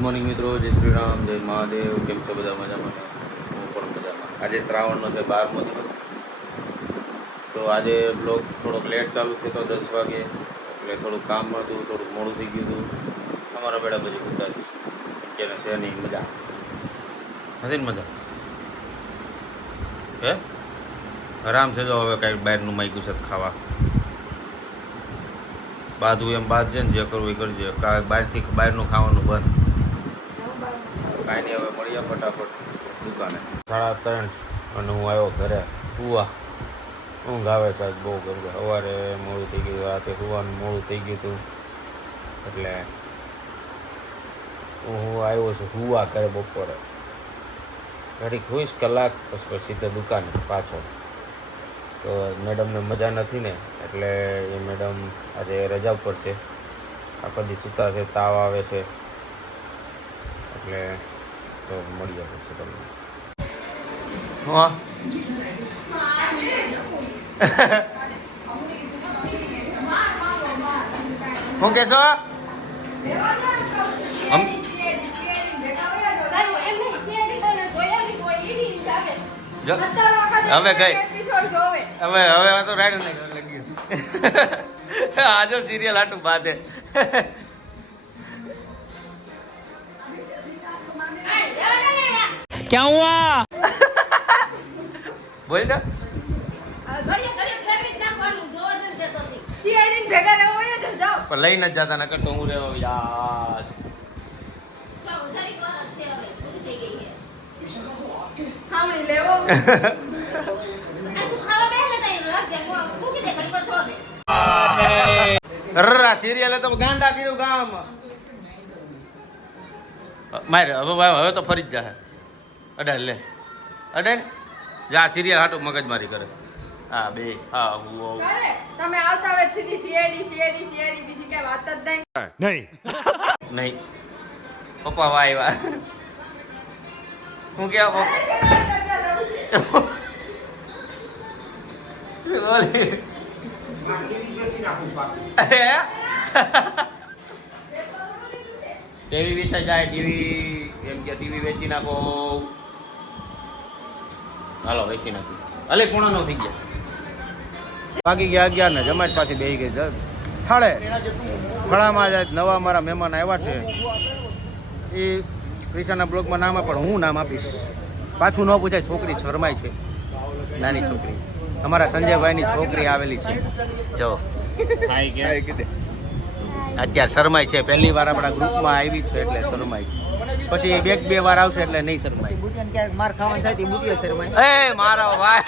Morning મિત્રો, જય શ્રી રામ, જય મહાદેવ. કેમ છો બધા? મજામાં? હું પણ મજામાં. આજે શ્રાવણનો છે 12મો દિવસ. તો આજે બ્લોગ થોડોક લેટ ચાલુ થયો તો 10 વાગે, એટલે થોડુંક કામ હતું, થોડુંક મોડું થઈ ગયું હતું. અમારા બેડા પછી કદાચ જેને છે નહીં મજા નથી ને મજા હે આરામ છે. જો હવે કાંઈક બહારનું માગ્યું છે ખાવા, બાંધવું એમ બાદ છે ને, જે કરવું એ કરજે. બહારથી બહારનું ખાવાનું બંધ. કાંઈ નહીં, હવે મળીએ ફટાફટ દુકાને. 3:30 અને હું આવ્યો ઘરે. ઊંઘ આવે છે આજ બહુ ગરબા. સવારે મોડું થઈ ગયું, રાતે સુવાનું મોડું થઈ ગયું હતું, એટલે હું આવ્યો છું સુવા ઘરે બપોરે. ઘડીક 20 કલાક પછી સીધા દુકાને પાછો. તો મેડમને મજા નથી ને, એટલે એ મેડમ આજે રજા ઉપર છે. આખો દી સૂતા છે, તાવ આવે છે, એટલે તો મળી આવે છે તમને. હા શું કહેશો? હવે ગઈ હવે તો રાઈડ નહીં લગી. આજો સિરિયલ આટું બાંધે. ક્યાં હુઆ? બોલ ને. પણ લઈ નથી જતા, નકર તો હું રહ્યો યાદ. સિરિયલ તો ગાંડા કર્યું ગામ મારે. હવે તો ફરી જ જાય. અડાડ લે અડાડ જા. સિરિયલ હાટું મગજમારી કરે. હા બે હા તમે આવતા હોય સીધી સીઆઈડી બીજી કઈ વાત જ નહીં. નહીં પપ્પા આવ્યા. હું કેવા ટીવી વેચાઈ જાય. ટીવી એમ કે ટીવી વેચી નાખો. હાલો વેચી નાખી. અલે કોણા નો થઈ ગયા. વાગી ગયા 11 ને જમાટ પાછી બેસી ગઈ ફળામાં જ. નવા અમારા મહેમાન આવ્યા છે. એ ક્રિશાના બ્લોગમાં નામ પણ હું નામ આપીશ. પાછું ન પૂછાય. છોકરી શરમાય છે, નાની છોકરી. અમારા સંજયભાઈની છોકરી આવેલી છે. જો અત્યારે શરમાય છે. પહેલી વાર આપણા ગ્રુપમાં આવી છે એટલે શરમાય છે. પછી બે વાર આવશે એટલે નહીં શરમાય. માર ખાવાનું થાય બુટિયા શરમાય. એ મારા ભાઈ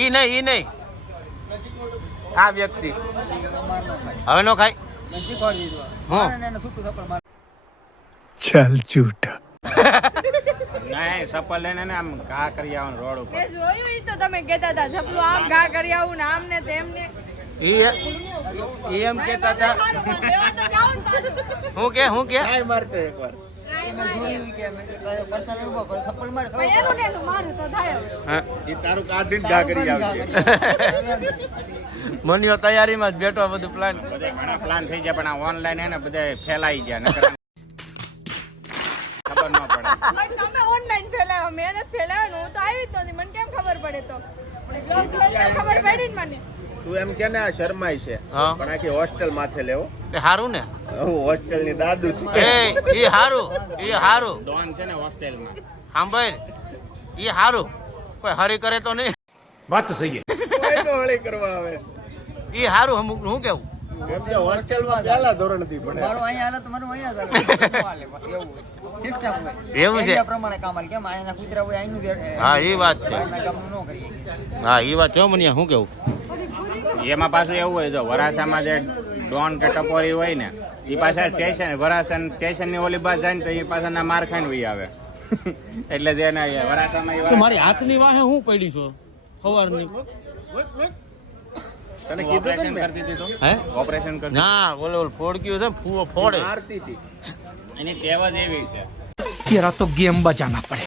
ઈ નહીં આ વ્યક્તિ હવે નો ખાય. ચાલ ઝૂઠા. નહીં સપલ લઈને ને આમ ઘા કરી આવવાનું રોડ ઉપર. મેં જોયું ઈ તો તમે કહેતા હતા છપલું આમ ઘા કરી આવું ને આમ ને તેમને. એમ કહેતા હતા. હું કે મારતો એકવાર જોયું કે મેં પર્સનલ ઉભો કરો થપ્પડ માર એનું ને એનું મારું તો થાય હવે. એ તારું કાઢીને ઘા કરી આવજે. મનીઓ તૈયારીમાં જ બેઠો. બધું પ્લાન ઘણા પ્લાન થઈ ગયા, પણ આ ઓનલાઈન હે ને બધા ફેલાઈ ગયા. નકર ખબર ન પડે. પણ તમે ઓનલાઈન ફેલાવો, મેં નથી ફેલાવ્યો. હું તો આવી જ નથી. મને કેમ ખબર પડે? તો બ્લોગ જોઈને ખબર પડી ને મને. તું એમ કે ને આ શરમાય છે, પણ આખી હોસ્ટેલ માથે લેવો. એ હારું ને. હું હોસ્ટેલ ની દાદુ છું. એ હારું ડોન છે ને હોસ્ટેલમાં. સાંભળ, એ હારું કોઈ હરી કરે તો નહીં. વાત તો સહી છે. કોઈ નો હળી કરવા આવે. એ હારું. હું કેવું કેમ કે હોસ્ટેલ માં પહેલા ધોરણ થી ભણે. મારું અહીંયા હાલે તો મારું અહીંયા ચાલે. પછી એવું સિસ્ટમ હોય. એવું છે. એ પ્રમાણે કામ હાલે. કેમ અહીંના કૂતરા હોય અહીંનું. હા એ વાત છે. બહારના કામનું ન કરીએ. હા એ વાત છે મને. શું કેવું એમાં પાછું એવું હોય, જો વરાછામાં જે ડોન કે ટપોરી હોય ને, એ પાછા સ્ટેશનની ઓલી બાદ જાય ને તો એ પાછા માર ખાઈને વહી આવે. એટલે જે વરાછામાં મારી હાથની વાહે હું પડી છો સવારની. તને કીધું ને કરતી હતી તો હે ઓપરેશન કરતી. ના ઓલો ફોડક્યું છે, ફૂવો ફોડે મારતી હતી. એની કહેવા જેવી છે. तेरा तो गेम बजाना पड़े.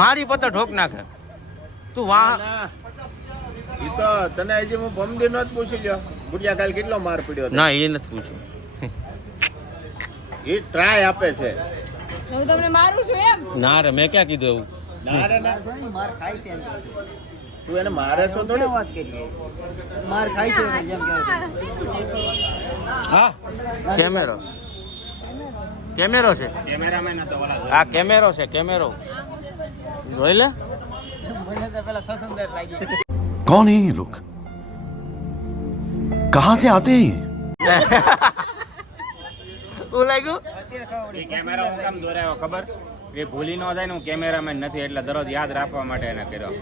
મારી પતા ઠોક નાખે. તું વાહ ઈ તો તને હજી હું ભમદી નો જ પૂછી લ્યો. ગુડિયા કાલ કેટલો માર પડ્યો હતો? ના એ નથી પૂછ્યું. એ ટ્રાય આપે છે. હું તમને મારું છું એમ. ના રે મેં ક્યાં કીધું એવું. ના રે ના, થોડી માર ખાય છે એમ. તું એને મારે છો થોડી. ક્યાં વાત કરીએ? માર ખાય છે એમ જેમ કહેવાય. હા કેમેરો કેમેરો છે. કેમેરામેન હતો ઓલા. આ કેમેરો છે કેમેરો જોઈ લે. મને તો પેલા સસંદર લાગી. कौन है ये लोग कहाँ से आते हैं ये શું લાગ્યું? અત્યારે ખબર એ કેમેરા હું કેમ દોરાયો ખબર? એ ભૂલી ન જાય ને હું કેમેરામેન નથી એટલે દરરોજ યાદ રાખવા માટે એને કર્યો.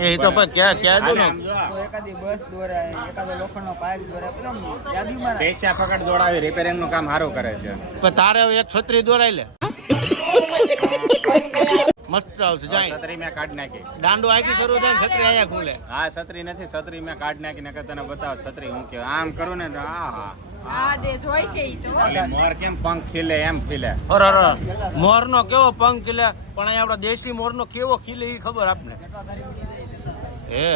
એ તો પણ ક્યાં ક્યાં જો હાલે ને આમ જો, તો એકાદી બસ દોરાય, એકાદો લોખંડનો પાઇપ દોરાય, બધા યાદીમાં રાખે. પૈસા ફકડ દોડાવી રિપેરિંગ નું કામ સારું કરે છે. પણ તારે હવે એક છત્રી દોરાઈ લે. મસ્ત આવશે જાય. છત્રી મેં કાઢ નાખી. દાંડો આખી શરૂ થાય ને છત્રી અહીંયા ખુલે. હા છત્રી નથી, છત્રી મેં કાઢ નાખી ને તને બતાવો છત્રી હું કે આમ કરું ને તો હા હા દે જોઈ છે ઈ તો. એટલે મોર કેમ પંખ ખીલે એમ ખીલે. અરે અરે મોરનો કેવો પંખ ખીલે પણ અહીંયા આપણા દેશી મોરનો કેવો ખીલે એ ખબર આપને. હે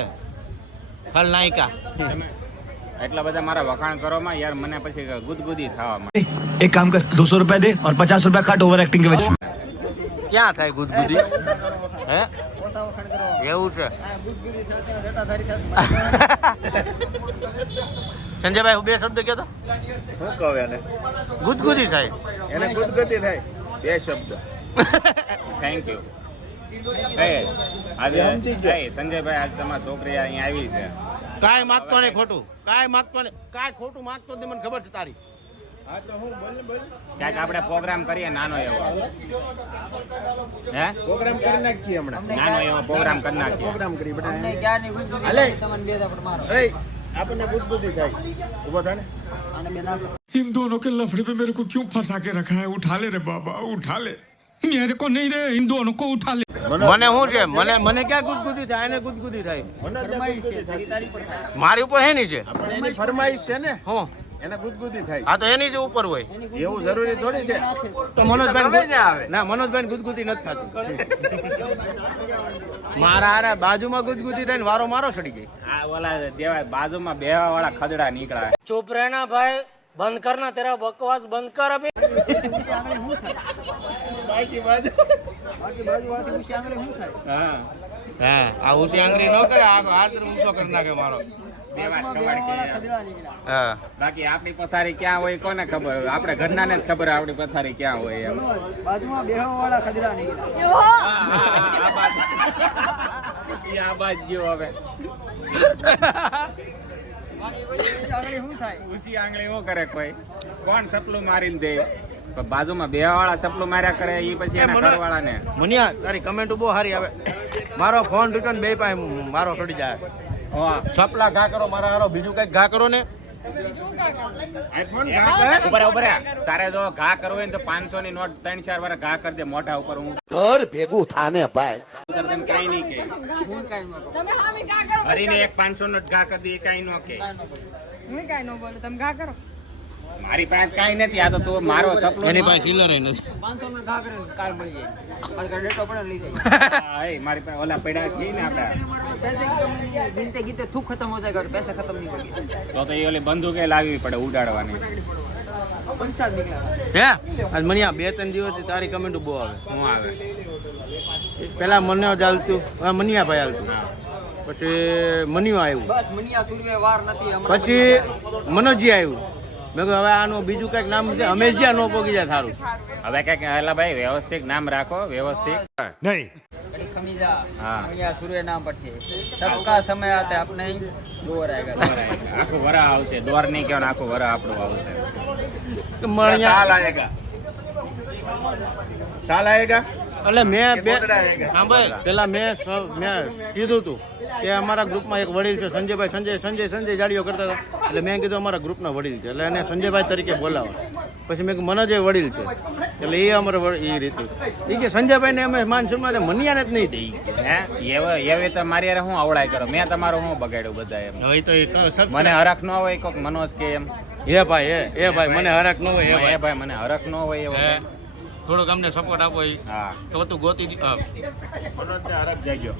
ખલનાયકા. તમે એટલા બધા મારા વખાણ કરો માં યાર મને પછી ગુદગુદી થવા માંડે. एक काम कर 200 रुपया दे और 50 रुपया काट ओवर एक्टिंग के वजह ક્યાં થાય ગુદગુદી? હે પોતા વખાણ કરો. એવું છે. આ ગુદગુદી થતી, રેટાધારી થતી. સંજયભાઈ હું બે શબ્દ કહેતો. હું કહું એને? ગુદગુદી થાય. એને ગુદગુદી થાય. બે શબ્દ. Thank you. એ આજે સમજી ગયો. એ સંજયભાઈ આજ તમારી છોકરી અહીંયા આવી છે. કાંઈ માગતો નહીં ખોટું, કાંઈ માગતો નહીં, કાંઈ ખોટું માગતો નહીં, મને ખબર છે તારી. હા તો હું બોલ. ક્યાંક આપણે પ્રોગ્રામ કરીએ નાનો એવો. હે પ્રોગ્રામ કરી નાખીએ હમણાં. નાનો એવો પ્રોગ્રામ કરી નાખીએ. પ્રોગ્રામ કરી અમને બધા. ક્યારની ગુદગુદી હાલે. થતી, તમને બે થાપડ મારો. એય, આપણને ગુદગુદી થાય. ઊભો થા ને. આને બે નાખો. इन दोनों के लफड़े पे मेरे को क्यों फंसा के रखा है उठा ले रे बाबा उठा ले मेरे को नहीं रे इन दोनों को उठा ले મને શું છે મને ક્યાં ગુદગુદી થાય? એને ગુદગુદી થાય. ફરમાઈશ છે, તારી તારી પર થાય. મારી ઉપર હે ની છે. આપણે એની ફરમાઈશ છે ને, હું એને ગુદગુદી થાય. આ તો એની જ ઉપર હોય. એની ગુદગુદી એવું જરૂરી થોડી છે. તો મનોજભાઈ ગમે ત્યાં આવે. ના મનોજભાઈ ગુદગુદી નથી થતી. મારા હારે બાજુમાં ગુદગુદી થાય ને વારો મારો સડી ગઈ. આ ઓલા દેવાય બાજુમાં બેવા વાળા ખદડા નીકળ્યા. ચૂપ રહેના ભાઈ, બંધ કરના તેરા બકવાસ બંધ કર અભી. ઊંચી આંગળી શું થાય? બાકી બાજુ. બાકી બાજુવાળાથી ઊંચી આંગળી શું થાય? હા હા આ ઉસી આંગળી ન કરે, આ હાથ ઊંચો કરી નાખે મારો. દેવા બાજુમાં ખબર બેવાવાળા કે ખદડા નીકળ્યા. હા બાકી આપણી પથારી ક્યાં હોય કોને ખબર હોય? આપણે ઘરના ને જ ખબર હોય આપણી પથારી ક્યાં હોય એમ. બાજુમાં બેહવાવાળા ખદડા નીકળ્યા. એવો. આ બાજ ગયો હવે. ઊંચી આંગળી શું થાય? ઊંચી આંગળી શું કરે કોઈ? કોણ સપલું મારીને દે? પણ બાજુમાં બેવા વાળા સપલું માર્યા કરે એ પછી એના ઘરવાળા ને. મુનિયા તારી કમેન્ટ બહુ સારી આવે. મારો ફોન રિટર્ન બે પાસે મારો ચડી જાય. સપલા ઘા કરો મારા હારો, બીજું કઈક ઘા કરો ને. આઈફોન ઉપર ઉભરે તારે જો ઘા કરવો હોય ને તો 500 ની નોટ 3-4 વાર ઘા કરી દે મોઢા ઉપર. હું घर भेगू थाने भाई તને કઈ નહીં કે હું કાંઈ ન કરું. તમે હામે ગા કરો. હરીને એક 500 નોટ ઘા કરી દે એ કઈ ન કે. હું કાઈ ન બોલું, તમે ગા કરો. મારી પાસે કઈ નથી. આ તો તું મારો સપલો એની પાસે ચિલ્લર નથી. 500 નો ઘા કરે કાલ મળી જાય. મારે ઘરે ડેટો પડે ને લઈ જાય. મારી પાસે ઓલા પડ્યા છે ને આપડા पैसे की कमी नहीं है, गिनते गिनते थूक खत्म हो जाएगा और पैसा खत्म नहीं होगी. તો એ ઓલી બંદૂકે લાવવી પડે ઉડાડવાની. 50 निकला. હે આજ મનિયા 2-3 દિવસથી તારી કમેન્ટ બહુ આવે. હું આવે પેલા મને જ હાલતું, હવે મનિયા ભાઈ હાલતું, પછી મનિયો આવ્યું, बस मनिया तुरवे वार નથી હમણાં. પછી મનોજી આવ્યું. મેં કહ્યું હવે આનું બીજું કઈક નામ છે, અમેજિયા નો પોગી જાય સારું. હવે કઈક એલા ભાઈ વ્યવસ્થિત નામ રાખો. વ્યવસ્થિત नहीं बड़ी खमीजा. हाँ. मनिया तुरवे नाम पर છે. सबका समय आता है अपने ही दौर आएगा. આખું વરા આવશે. દોર નહીં કહેવાનું, આખું વરા આપણું આવશે. મણિયા साल आएगा. साल आएगा. એટલે મેં બે ગોદડા આયેગા. હા ભાઈ પેલા મેં કીધું હતું કે અમારા ગ્રુપમાં એક વડીલ છે સંજયભાઈ, સંજય જાડીઓ કરતા હતા. એટલે મેં કીધું અમારા ગ્રુપના વડીલ છે એટલે એને સંજયભાઈ તરીકે બોલાવા. પછી મેં કીધું મને જે વડીલ છે એટલે એ અમારા એ રીતે એ કે સંજયભાઈને અમે માન સન્માન મનિયાને જ નહીં દઈ. હે એવી તો મારી યાર હું અવળાઈ કરો. મેં તમારું હું બગાડ્યું બધા એમ. હવે તો એ મને હરખ ન હોય કોક મનોજ કે એમ. એ ભાઈ મને હરાક ન હોય. એ ભાઈ મને હરખ ન હોય એવો. હે થોડોક અમને સપોર્ટ આપો. હા તો તું ગોતી મનોજને હરખ જાગ્યો.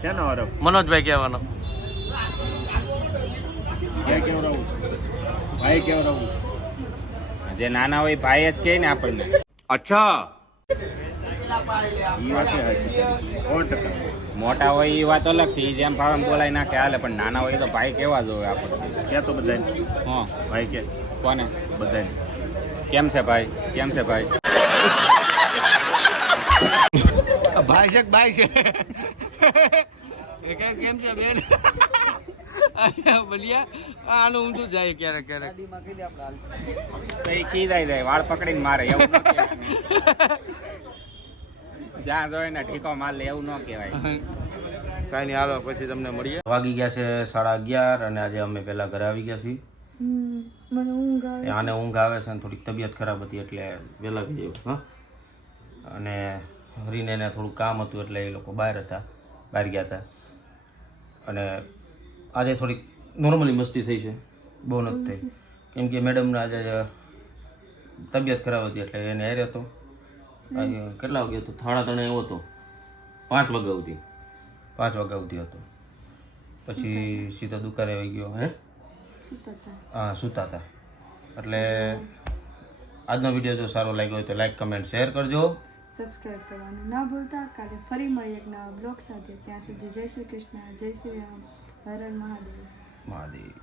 શેનો હરખ? મનોજભાઈ કહેવાનો. ક્યાં કેવડાવું છે? ભાઈ કેવું રહું છે જે નાના હોય ભાઈ જ કહે ને આપણને. અચ્છા ઈ વાત હશે 100%. મોટા હોય એ વાત અલગ છે, ઈ જેમ ભાવે એમ બોલાય નાખે હાલે, પણ નાના હોય તો ભાઈ કેવા જ હોય આપણને. ક્યાં તો બધાને હા, ભાઈ કે કોને? બધાને કેમ છે ભાઈ? કેમ છે ભાઈ? ભાઈ છે કેમ છે બેન? બલિયા આનું ઊંધું જાય ક્યારેક ક્યારેક. ગાડીમાં કહી દે આપણે હાલ. તો એ ખીજાઈ જાય, વાળ પકડીને મારે, એવું ન કહેવાય. જ્યાં જોઈ ને ઠીકો માર લે, એવું ન કહેવાય. કાંઈ નહીં, હાલો પછી તમને મળીએ. વાગી ગયા છે 11:30 અને આજે અમે પહેલા ઘરે આવી ગયા છીએ. મને ઊંઘ આવે આને ઊંઘ આવે છે અને થોડીક તબિયત ખરાબ હતી એટલે વહેલા ગઈ ગયું. હા, અને હરીને એને થોડું કામ હતું એટલે એ લોકો બહાર ગયા હતા. અને આજે થોડીક નોર્મલી મસ્તી થઈ છે, બહુ નથી થઈ, કેમ કે મેડમને આજે તબિયત ખરાબ હતી એટલે એને હારે હતો. કેટલા વાગે હતો? 3:30 એવો હતો, 5 વાગ્યા સુધી હતો. પછી સીધો દુકાને આવી ગયો. હા, સૂતા હતા. એટલે આજનો વિડીયો જો સારો લાગ્યો હોય તો લાઈક, કમેન્ટ, શેર કરજો. સબસ્ક્રાઇબ કરવાનું ના ભૂલતા. કાલે ફરી મળીએ એક નવા બ્લોગ સાથે. ત્યાં સુધી જય શ્રી કૃષ્ણ, જય શ્રી રામ, હર હર મહાદેવ. મહાદેવ.